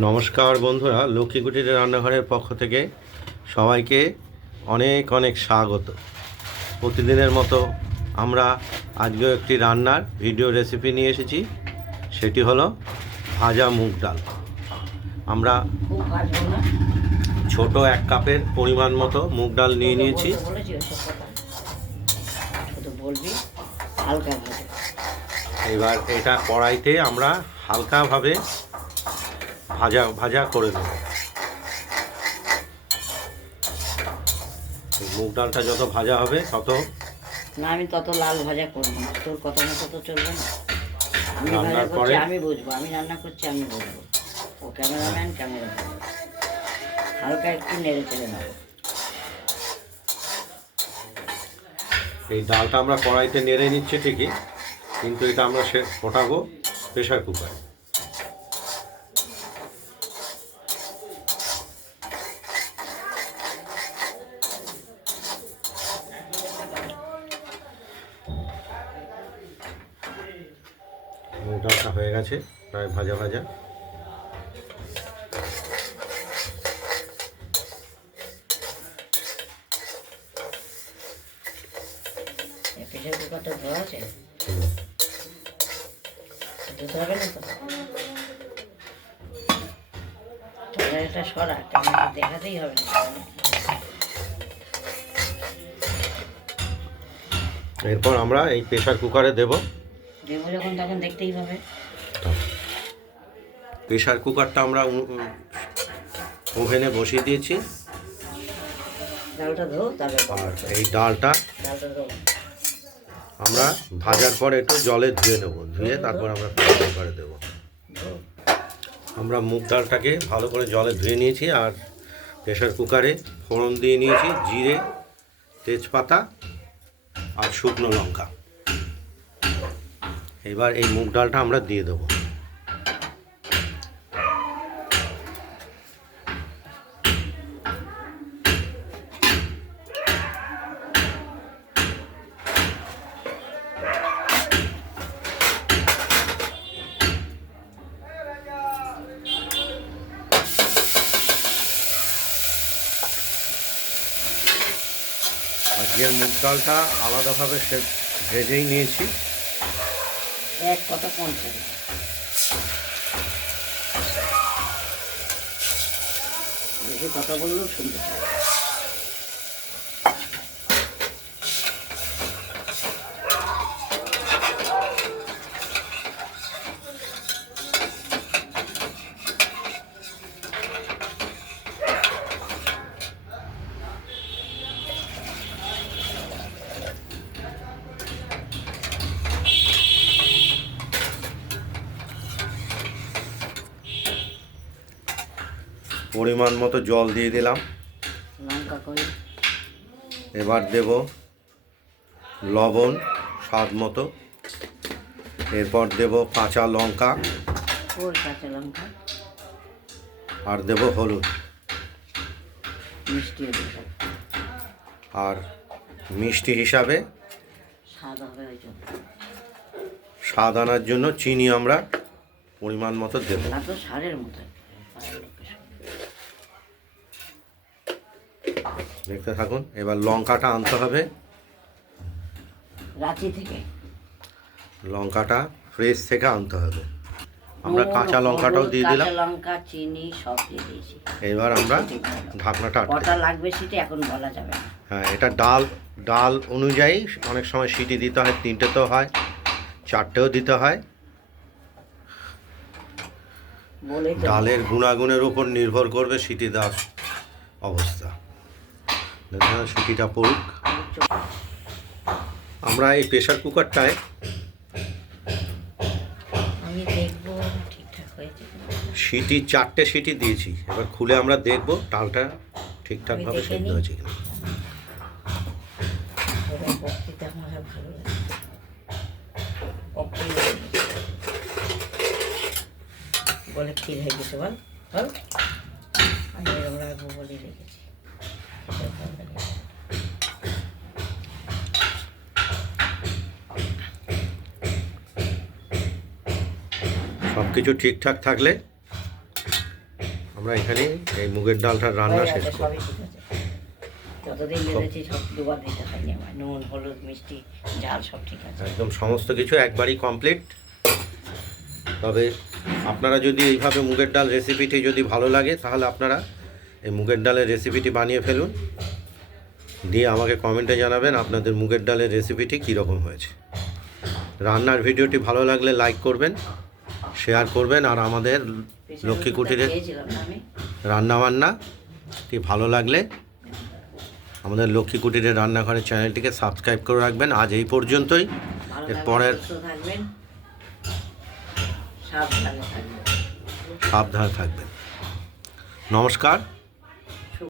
নমস্কার বন্ধুরা, লক্ষ্মী কুটিরের রান্নাঘরের পক্ষ থেকে সবাইকে অনেক অনেক স্বাগত। প্রতিদিনের মতো আমরা আজকেও একটি রান্নার ভিডিও রেসিপি নিয়ে এসেছি। সেটি হলো ভাজা মুগ ডাল। আমরা ছোট 1 কাপের পরিমাণ মতো মুগ ডাল নিয়ে নিয়েছি। এবার এটা কড়াইতে আমরা হালকাভাবে ভাজা ভাজা করে নেব। মুগ ডালটা যত ভাজা হবে তত না, আমি তত লাল ভাজা করবো না। তোর কথা মতো তো চলবে না। আমি রান্নার ভাজা করছি, পরে আমি বুঝবো। আমি রান্না করছি, আমি বুঝবো। ও ক্যামেরাম্যান, হালকা একটু নেড়ে চেড়ে নেবো। এই ডালটা আমরা কড়াইতে নেড়ে নিচ্ছি ঠিকই, কিন্তু এটা আমরা ফোটাবো প্রেশার কুকারে। ডালটা হয়ে গেছে প্রায় ভাজা ভাজা। প্রেশার কুকারটা ধোয়া আছে, ধুতে হবে না তো। এটা সরা দেখাতেই হবে না। এরপর আমরা এই প্রেশার কুকারে দেবো যখন তখন দেখতেই পাবে। প্রেশার কুকারটা আমরা ওভেনে বসিয়ে দিয়েছি। ডালটা ধো, আর এই ডালটা আমরা ভাজার পর একটু জলে ধুয়ে নেব, ধুয়ে তারপর আমরা প্রেশার কুকারে দেবো। আমরা মুগ ডালটাকে ভালো করে জলে ধুয়ে নিয়েছি আর প্রেশার কুকারে ফোড়ন দিয়ে নিয়েছি জিরে, তেজপাতা আর শুকনো লঙ্কা। এবার এই মুগ ডালটা আমরা দিয়ে দেবো। আজকের মুগ ডালটা আলাদাভাবে ভেজেই নিয়েছি। এক কথা পৌঁছে বেশি কথা বললেও শুনতে চাই। পরিমাণ মতো জল দিয়ে দিলাম। লঙ্কা করি, এবার দেব লবণ স্বাদ মতো। এরপর দেব কাঁচা লঙ্কা, কাঁচা লঙ্কা, আর দেব হলুদ, মিষ্টি আর মিষ্টি হিসাবে স্বাদ হবে। ওই জন্য স্বাদ আনার জন্য চিনি আমরা পরিমাণ মতো দেব। না তো সারের মতো। দেখতে থাকুন। এবার লঙ্কাটা আনতে হবে রাঁচি থেকে, লঙ্কাটা ফ্রেশ থেকে আনতে হবে। আমরা কাঁচা লঙ্কাটাও দিয়ে দিলাম, লঙ্কা, চিনি সব দিয়ে দিয়েছি। এবার আমরা ঢাকনাটা কটা লাগবে সেটা এখন বলা যাবে না। হ্যাঁ, এটা ডাল অনুযায়ী অনেক সময় সিটি দিতে হয়, 3টেতেও হয়, 4টেও দিতে হয়। ডালের গুণাগুণের উপর নির্ভর করবে সিটি দেওয়ার অবস্থা। সিটিটা পড়ুক। আমরা এই প্রেশার কুকারটায় আমি দেখবো ঠিকঠাক হয়েছে। সিটি 4টে সিটি দিয়েছি। এবার খুলে আমরা দেখব ডালটা ঠিকঠাকভাবে সেদ্ধ হয়েছে কিনা। বলে ক্ষীর হয়ে গেছে, বল বল। আমি এরকম রাখবো বলে রেখেছি। সব কিছু ঠিকঠাক থাকলে আমরা এখানে এই মুগের ডালটার রান্না হয়ে শেষ গেছে, করব। সবই ঠিক আছে। যতদিন বেঁধেছি সব দুবার দিতে হয়নি আমার, নুন হলুদ মিষ্টি ঝাল সব ঠিক আছে। একদম সমস্ত কিছু একবারই কমপ্লিট। তবে আপনারা যদি এইভাবে মুগের ডাল রেসিপিটি যদি ভালো লাগে তাহলে আপনারা এই মুগের ডালের রেসিপিটি বানিয়ে ফেলুন, দিয়ে আমাকে কমেন্টে জানাবেন আপনাদের মুগের ডালের রেসিপিটি কীরকম হয়েছে। রান্নার ভিডিওটি ভালো লাগলে লাইক করবেন, শেয়ার করবেন, আর আমাদের লক্ষ্মী কুটিরের খেয়েছিলাম না আমি। রান্নাবান্নাটি ভালো লাগলে আমাদের লক্ষ্মী কুটিরের রান্নাঘরের চ্যানেলটিকে সাবস্ক্রাইব করে রাখবেন। আজ এই পর্যন্তই। ভালো এরপরের থাকবেন, সুস্থ থাকবেন, সাবধানে থাকবেন। সাবধানে থাকবেন। নমস্কার।